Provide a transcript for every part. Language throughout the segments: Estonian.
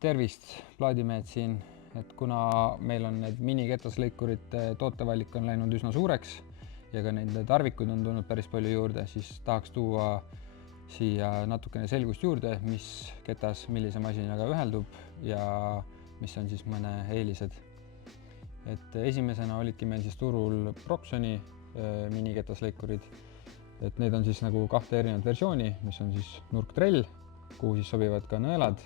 Tervist, plaadimehed siin, et kuna meil on need miniketasleikurite tootevalik on läinud üsna suureks ja ka nende tarvikuid on tulnud päris palju juurde, siis tahaks tuua siia natukene selgust juurde, mis ketas millise masinaga üheldub ja mis on siis mõne eelised. Et esimesena olidki meil siis turul Proxoni miniketasleikurid. Et need on siis nagu kahte erinevat versiooni, mis on siis nurktrell, kuhu siis sobivad ka nõelad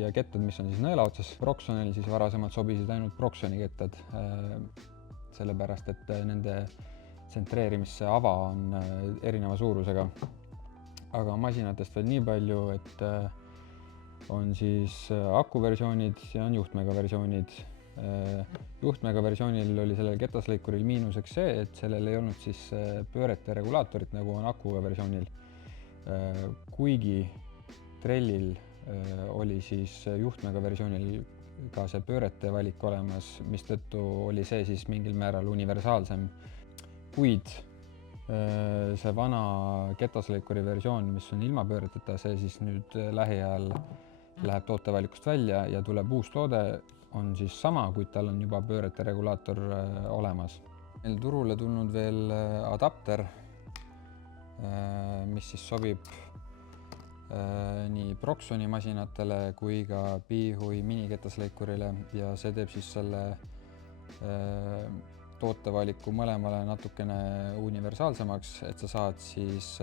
ja kettad, mis on siis nõela otsas. Proxonil siis varasemalt sobisid ainult Proxoni kettad, sellepärast et nende tsentreerimise ava on erineva suurusega. Aga masinatest veel nii palju, et on siis akuversioonid ja on juhtmega versioonid. Juhtmega versioonil oli sellel ketasleikuril miinuseks see, et sellel ei olnud siis pöörete regulaatorit, nagu on akuga versioonil. Kuigi trellil oli siis juhtmega versioonil ka see pöörete valik olemas, mistõttu oli see siis mingil määral universaalsem. Kuid see vana ketasleikuri versioon, mis on ilma pööreteta, see siis nüüd lähiajal läheb tootevalikust välja ja tuleb uus toode, on siis sama, kuid tal on juba pöörete regulaator olemas. Meil turule tulnud veel adapter, mis siis sobib nii Proxoni masinatele kui ka Behui miniketasleikurile ja see teeb siis selle tootevaliku mõlemale natukene universaalsemaks, et sa saad siis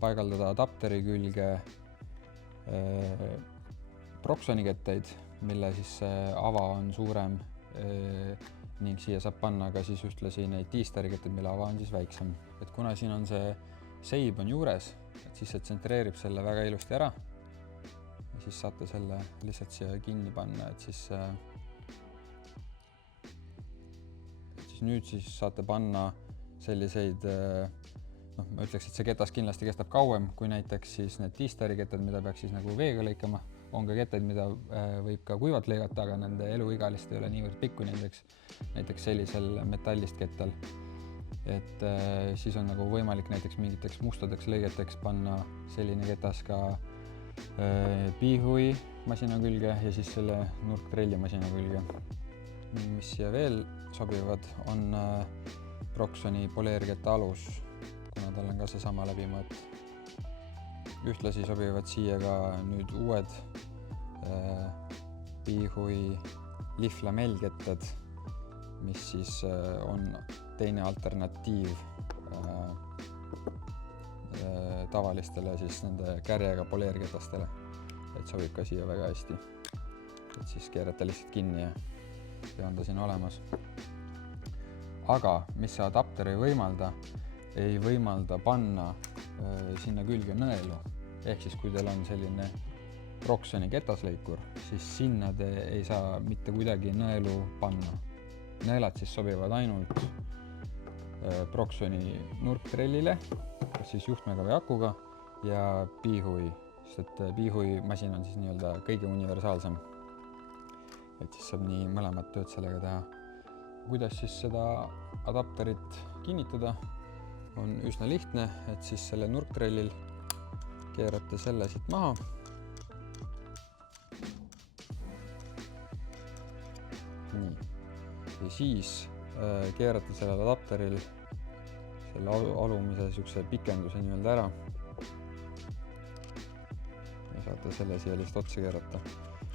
paigaldada adapteri külge Proxoni ketteid, mille siis ava on suurem ning siia saab panna ka siis ühtlasi neid T-Stari ketteid, mille ava on siis väiksem. Et kuna siin on see seib on juures, et siis see tsentreerib selle väga ilusti ära ja siis saate selle lihtsalt siia kinni panna, et siis nüüd siis saate panna selliseid, ma ütleks, et see ketas kindlasti kestab kauem kui näiteks siis need T-Stari kettad, mida peaks siis nagu veega lõikama. On ka ketteid, mida võib ka kuivalt lõigata, aga nende eluiga lihtsalt ei ole niivõrd pikk kui näiteks sellisel metallist kettal. Et siis on nagu võimalik näiteks mingiteks mustadeks lõigeteks panna selline ketas ka Behui masina külge ja siis selle nurktrelli masina külge. Mis siia veel sobivad, on Proxoni poleerketta alus, kuna tal on ka seesama läbimõõt. Ühtlasi sobivad siia ka nüüd uued Behui liftlamellkettad, mis siis on teine alternatiiv tavalistele siis nende kärjega poleerketastele. Et sobib ka siia väga hästi. Et siis keerata lihtsalt kinni ja on ta siin olemas. Aga mis see adapter ei võimalda panna sinna külge nõelu. Ehk siis kui teil on selline Proxoni ketasleikur, siis sinna te ei saa mitte kuidagi nõelu panna. Nõelad siis sobivad ainult Proxoni nurktrellile, kas siis juhtmega või akuga ja Behui, sest Behui masin on siis nii-öelda kõige universaalsem. Et siis saab nii mõlemad tööd sellega teha. Kuidas siis seda adapterit kinnitada on üsna lihtne, et siis selle nurktrellil keerate selle siit maha. Nii. Ja siis keerate sellel adapteril selle alumise sükse pikenduse nii-öelda ära. Ja saate selle siia lihtsalt otsa keerata.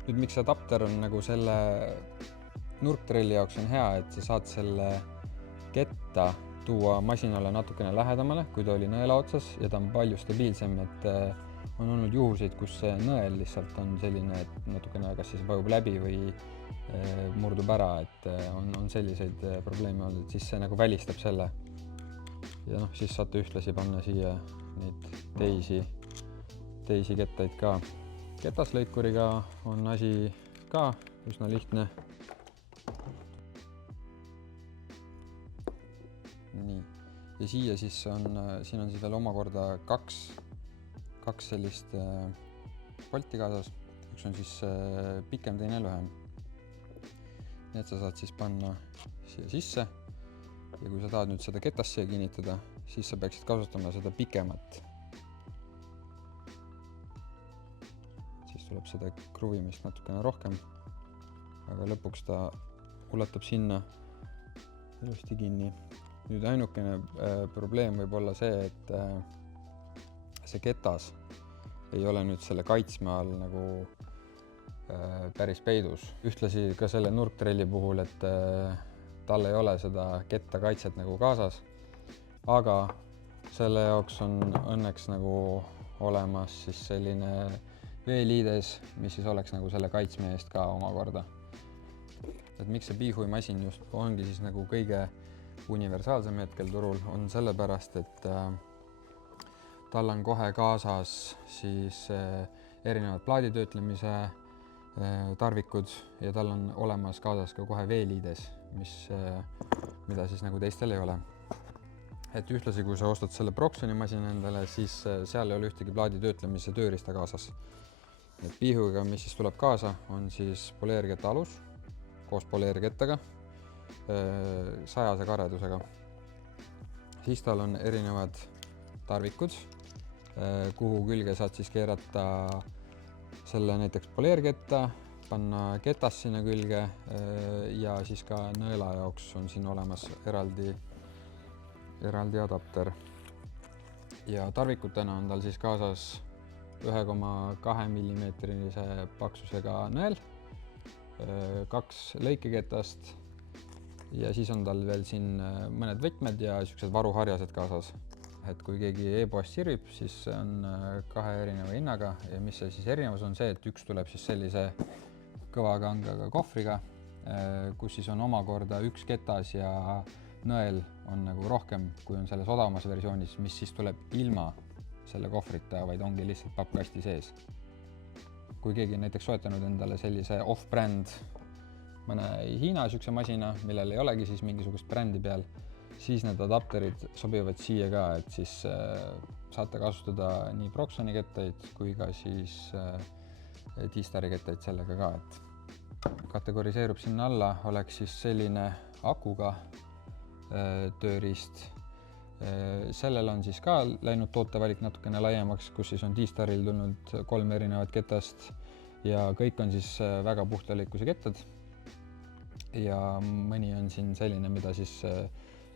Nüüd miks adapter on nagu selle nurktrelli jaoks on hea, et sa saad selle ketta tuua masinale natukene lähedamale, kui ta oli nõela otsas ja ta on palju stabiilsem, et on olnud juhuseid, kus see nõel lihtsalt on selline, et natukene kas siis vajub läbi või murdub ära, et on selliseid probleeme olnud, et siis see nagu välistab selle. Ja siis saate ühtlasi panna siia neid teisi kettaid ka. Ketasleikuriga on asi ka üsna lihtne. Nii. Ja siia siis siin on siis veel omakorda kaks sellist polti kaasas. Üks on siis pikem, teine lühem. Need sa saad siis panna siia sisse ja kui sa tahad nüüd seda ketast siia kinnitada, siis sa peaksid kasutama seda pikemat. Siis tuleb seda kruvimist natukene rohkem, aga lõpuks ta ulatab sinna ilusti kinni. Nüüd ainukene probleem võib olla see, et see ketas ei ole nüüd selle kaitsme all nagu päris peidus. Ühtlasi ka selle nurktrelli puhul, et tal ei ole seda ketta kaitset nagu kaasas, aga selle jaoks on õnneks nagu olemas siis selline veeliides, mis siis oleks nagu selle kaitsme eest ka omakorda. Et miks see piihuimasin just ongi siis nagu kõige universaalsem hetkel turul, on sellepärast, et tal on kohe kaasas siis erinevad plaaditöötlemise tarvikud ja tal on olemas kaasas ka kohe veeliides, mida siis nagu teistel ei ole. Et ühtlasi, kui sa ostad selle Proxoni masina endale, siis seal ei ole ühtegi plaaditöötlemise tööriista kaasas. Et piihuga, mis siis tuleb kaasa, on siis poleerketta alus koos poleerkettaga 100 karedusega. Siis tal on erinevad tarvikud, kuhu külge saad siis keerata selle näiteks poleerketta, panna ketas sinna külge ja siis ka nõela jaoks on siin olemas eraldi adapter. Ja tarvikutena on tal siis kaasas 1,2 millimeetrise paksusega nõel, 2 lõikeketast ja siis on tal veel siin mõned võtmed ja niisugused varuharjased kaasas. Et kui keegi e-poest sirvib, siis on 2 erineva hinnaga ja mis see siis erinevus on see, et üks tuleb siis sellise kõva kangaga kohvriga, kus siis on omakorda üks ketas ja nõel on nagu rohkem, kui on selles odavamas versioonis, mis siis tuleb ilma selle kohvrita, vaid ongi lihtsalt pappkasti sees. Kui keegi on näiteks soetanud endale sellise off-brand mõne Hiina niisuguse masina, millel ei olegi siis mingisugust brändi peal, siis need adapterid sobivad siia ka, et siis saate kasutada nii Proxoni kettaid kui ka siis T-Stari kettaid sellega ka, et kategoriseerub sinna alla, oleks siis selline akuga tööriist. Sellel on siis ka läinud tootevalik natukene laiemaks, kus siis on T-Staril tulnud 3 erinevat ketast ja kõik on siis väga puhtalikkuse kettad. Ja mõni on siin selline, mida siis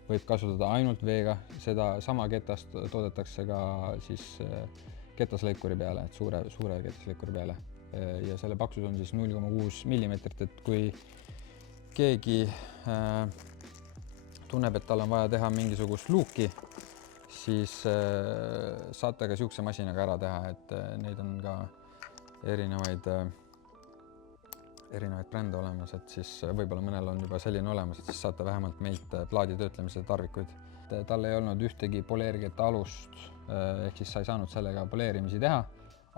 võib kasutada ainult veega, seda sama ketast toodetakse ka siis ketaslõikuri peale, et suure ketaslõikuri peale. Ja selle paksus on siis 0,6 millimeetrit, et kui keegi tunneb, et tal on vaja teha mingisugust luuki, siis saate ka niisuguse masinaga ära teha, et neid on ka erinevaid brände olemas, et siis võib-olla mõnel on juba selline olemas, et siis saate vähemalt meilt plaaditöötlemise tarvikuid. Tal ei olnud ühtegi poleerketta alust, ehk siis sa ei saanud sellega poleerimisi teha,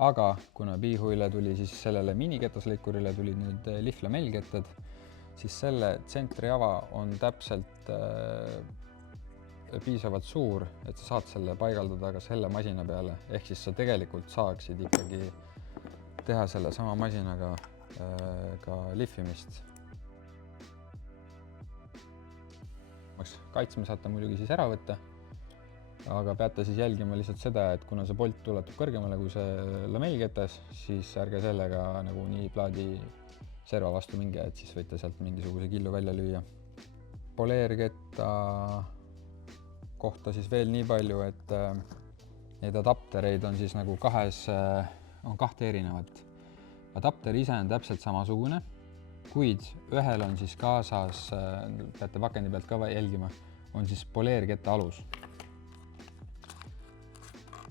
aga kuna piihuile tuli siis sellele minikettaslõikurile tulid nüüd lihvlamelkettad, siis selle tsentriava on täpselt piisavalt suur, et sa saad selle paigaldada ka selle masina peale, ehk siis sa tegelikult saaksid ikkagi teha selle sama masinaga ka lihvimist. Kaitsme saate muidugi siis ära võtta, aga peate siis jälgima lihtsalt seda, et kuna see polt ulatub kõrgemale kui see lamellketas, siis ärge sellega nagu nii plaadi serva vastu minge, et siis võite sealt mingisuguse killu välja lüüa. Poleerketta kohta siis veel nii palju, et neid adaptereid on siis nagu 2 erinevat. Adapter ise on täpselt samasugune, kuid ühel on siis kaasas, peate pakendi pealt ka jälgima, on siis poleerketta alus.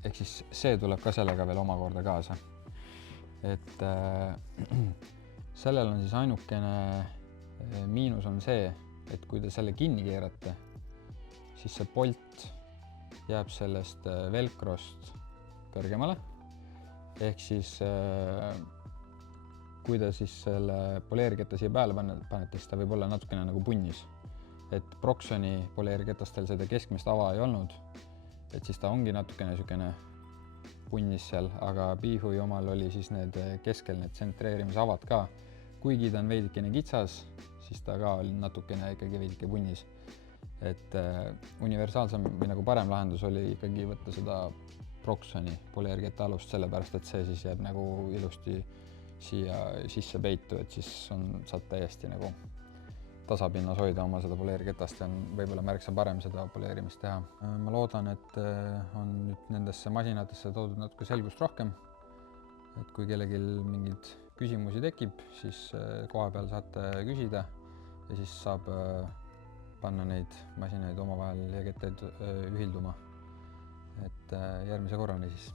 Ehk siis see tuleb ka sellega veel omakorda kaasa. Et sellel on siis ainukene miinus on see, et kui te selle kinni keerate, siis see polt jääb sellest velcrost kõrgemale. Ehk siis kui te siis selle poleerketta siia peale panete, siis ta võib olla natukene nagu punnis. Et Proxoni poleerketastel seda keskmist ava ei olnud, et siis ta ongi natukene niisugune punnis seal, aga piihui omal oli siis need keskel need tsentreerimisavad ka. Kuigi ta on veidikene kitsas, siis ta ka oli natukene ikkagi veidike punnis. Et universaalsem või nagu parem lahendus oli ikkagi võtta seda Proxoni poleerketta alust, sellepärast et see siis jääb nagu ilusti siia sisse peitu, et siis saad täiesti nagu tasapinnas hoida oma seda poleerketast ja on võib-olla märksa parem seda poleerimist teha. Ma loodan, et on nüüd nendesse masinatesse toodud natuke selgust rohkem. Et kui kellelgi mingeid küsimusi tekib, siis koha peal saate küsida ja siis saab panna neid masinaid omavahel ja ketteid ühilduma. Et järgmise korrani siis.